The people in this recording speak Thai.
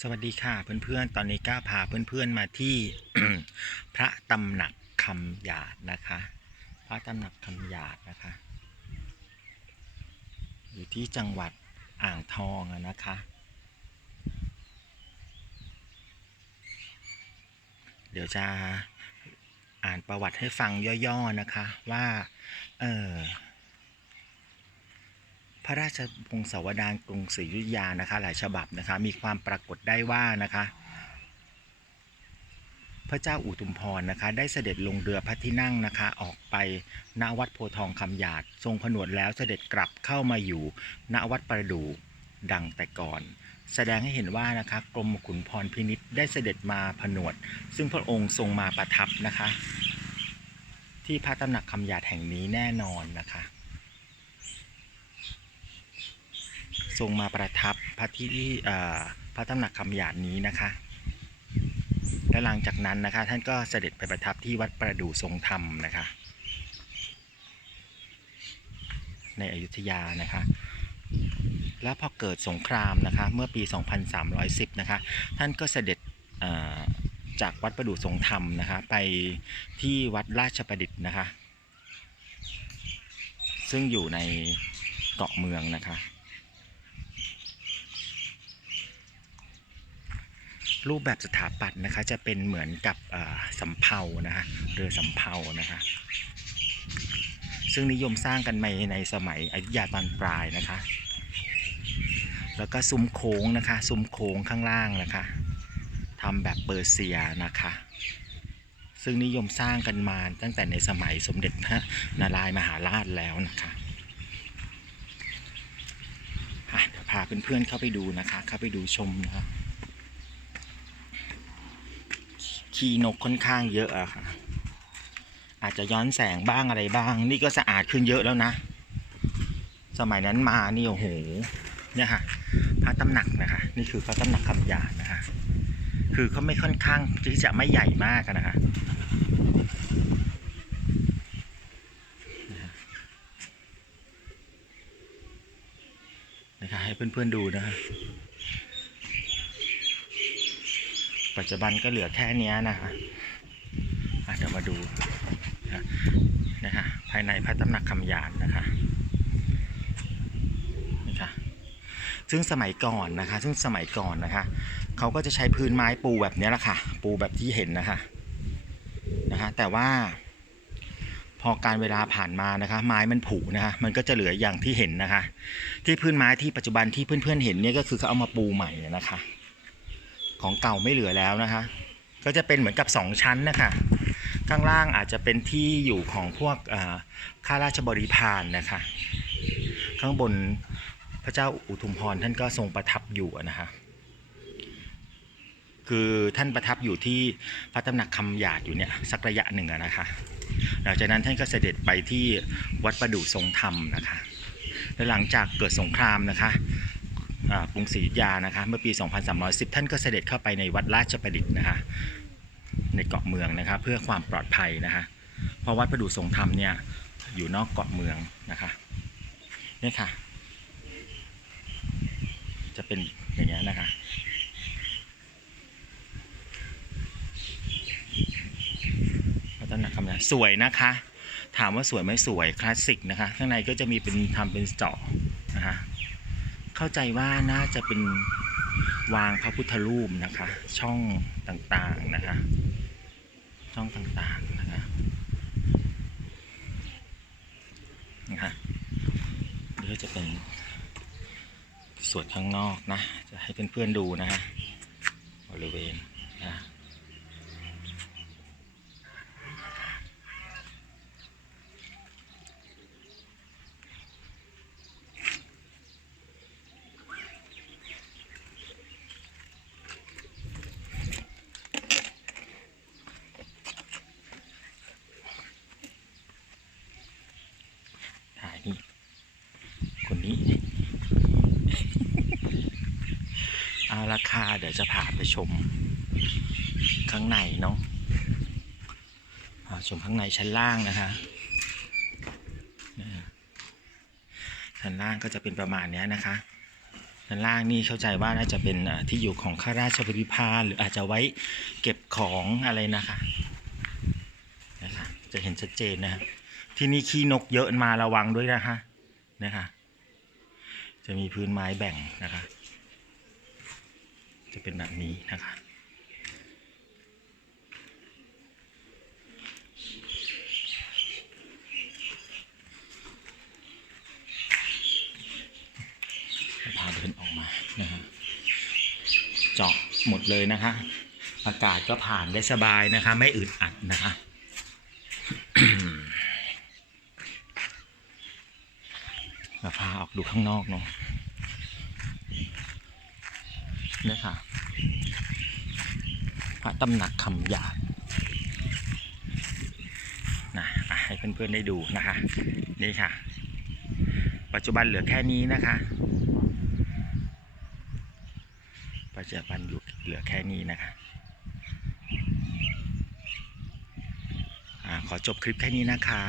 สวัสดีค่ะเพื่อนๆ ตอนนี้ก้าพาเพื่อนๆมาที่พระตำหนักคำหยาดนะคะ พระตำหนักคำหยาดนะคะ อยู่ที่จังหวัดอ่างทองนะคะ เดี๋ยวจะอ่านประวัติให้ฟังย่อๆนะคะว่า เออ พระราชพงศาวดารกรุงศรีอยุธยานะคะ หลายฉบับนะคะ มีความปรากฏได้ว่านะคะ พระเจ้าอุทุมพรนะคะ ได้เสด็จลงเรือพระที่นั่งนะคะ ออกไปณวัดโพทองคำหยาด ทรงผนวดแล้วเสด็จกลับเข้ามาอยู่ณวัดประดู่ดังแต่ก่อน แสดงให้เห็นว่านะคะกรมขุนพรพินิษได้เสด็จมาผนวด ซึ่งพระองค์ทรงมาประทับนะคะ ที่พระตำหนักคำหยาดแห่งนี้แน่นอนนะคะ ทรงมาประทับพระที่พระตำหนักคำหยาดนี้นะคะ และหลังจากนั้นนะคะ ท่านก็เสด็จไปประทับที่วัดประดู่ทรงธรรมนะคะ ในอยุธยานะคะแล้วพอเกิดสงครามนะคะเมื่อปี 2310 นะคะ ท่านก็เสด็จจากวัดประดู่ทรงธรรมนะคะ ไปที่วัดราชประดิษฐ์นะคะ ซึ่งอยู่ในเกาะเมืองนะคะ รูปแบบสถาปัตย์นะคะ จะเป็นเหมือนกับสำเภานะคะเรือสำเภานะคะซึ่งนิยมสร้างกันในในสมัยอยุธยาตอนปลายนะคะ แล้วก็ซุ้มโค้งนะคะซุ้มโค้งข้างล่างนะคะทำแบบเปอร์เซียนะคะ ซึ่งนิยมสร้างกันมาตั้งแต่ในสมัยสมเด็จพระนารายมหาราชแล้วนะคะอะเดี๋ยวพาเพื่อนๆเข้าไปดูนะคะ เข้าไปดูชมนะคะ ขี้นกค่อนข้างเยอะอะค่ะ อาจจะย้อนแสงบ้างอะไรบ้าง นี่ก็สะอาดขึ้นเยอะแล้วนะ สมัยนั้นมานี่โอ้โหเนี่ยค่ะพระตำหนักนะคะ นี่คือพระตำหนักคำหยาดนะคะ คือเขาไม่ค่อนข้างที่จะไม่ใหญ่มากอะนะคะนะคะให้เพื่อนๆดูนะคะ ปัจจุบันก็เหลือแค่นี้นะคะเดี๋ยวมาดูนะนะภายในพระตำหนักคำยาดนะคะนี่ค่ะซึ่งสมัยก่อนนะคะ ซึ่งสมัยก่อนนะคะเขาก็จะใช้พื้นไม้ปูแบบนี้แหละค่ะ ปูแบบที่เห็นนะคะนะคะแต่ว่าพอการเวลาผ่านมานะคะ ไม้มันผุนะคะ มันก็จะเหลืออย่างที่เห็นนะคะ ที่พื้นไม้ที่ปัจจุบันที่เพื่อนๆเห็นเนี่ยก็คือเขาเอามาปูใหม่นะคะ ของเก่าไม่เหลือแล้วนะคะ ก็จะเป็นเหมือนกับสองชั้นนะคะข้างล่างอาจจะเป็นที่อยู่ของพวกข้าราชบริพารนะคะ ข้างบนพระเจ้าอุทุมพรท่านก็ทรงประทับอยู่นะคะคือท่านประทับอยู่ที่พระตำหนักคำหยาดอยู่เนี่ยสักระยะหนึ่งนะคะหลังจากนั้นท่านก็เสด็จไปที่วัดประดู่ทรงธรรมนะคะและหลังจากเกิดสงครามนะคะ กรุงศรีอยุธยานะคะ เมื่อปี 2310 ท่านก็เสด็จเข้าไปในวัดราชประดิษฐ์นะคะ ในเกาะเมืองนะคะ เพื่อความปลอดภัยนะคะ เพราะวัดประดูทรงธรรมเนี่ยอยู่นอกเกาะเมืองนะคะนี่ค่ะ จะเป็นอย่างนี้นะคะพัฒนาคำนะสวยนะคะ ถามว่าสวยไหมสวยคลาสสิกนะคะ ข้างในก็จะมีเป็นทำเป็นเจาะนะคะ เข้าใจว่าน่าจะเป็นวางพระพุทธรูปนะคะ ช่องต่างๆนะคะ ช่องต่างๆนะคะนะคะนี่ก็จะเป็นส่วนข้างนอกนะ จะให้เพื่อนๆดูนะคะบริเวณนะ ถ่ายนี่คนนี้ เอา ราคาเดี๋ยวจะพาไปชมข้างในเนาะอ่าชมข้างในชั้นล่างนะคะนะฮะชั้นล่างก็จะเป็นประมาณนี้นะคะด้นล่างนี่เข้าใจว่าน่าจะเป็นที่อยู่ของข้าราชบริพารหรืออาจจะไว้เก็บของอะไรนะคะนะคะจะเห็นชัดเจนนะฮะที่นี่ขี้นกเยอะมาระวังด้วยนะคะนะคะ จะมีพื้นไม้แบ่งนะคะ จะเป็นแบบนี้นะคะพาเดินออกมานะฮะเจาะหมดเลยนะคะ อากาศก็ผ่านได้สบายนะคะ ไม่อึดอัดนะคะเราพาออกดูข้างนอกเนาะ นี่ยค่ะพระตำหนักคำหยาดนะให้เพื่อนๆได้ดูนะคะ นี่ค่ะ ปัจจุบันเหลือแค่นี้นะคะปัจจุบันอยู่เหลือแค่นี้นะคะอ่าขอจบคลิปแค่นี้นะคะ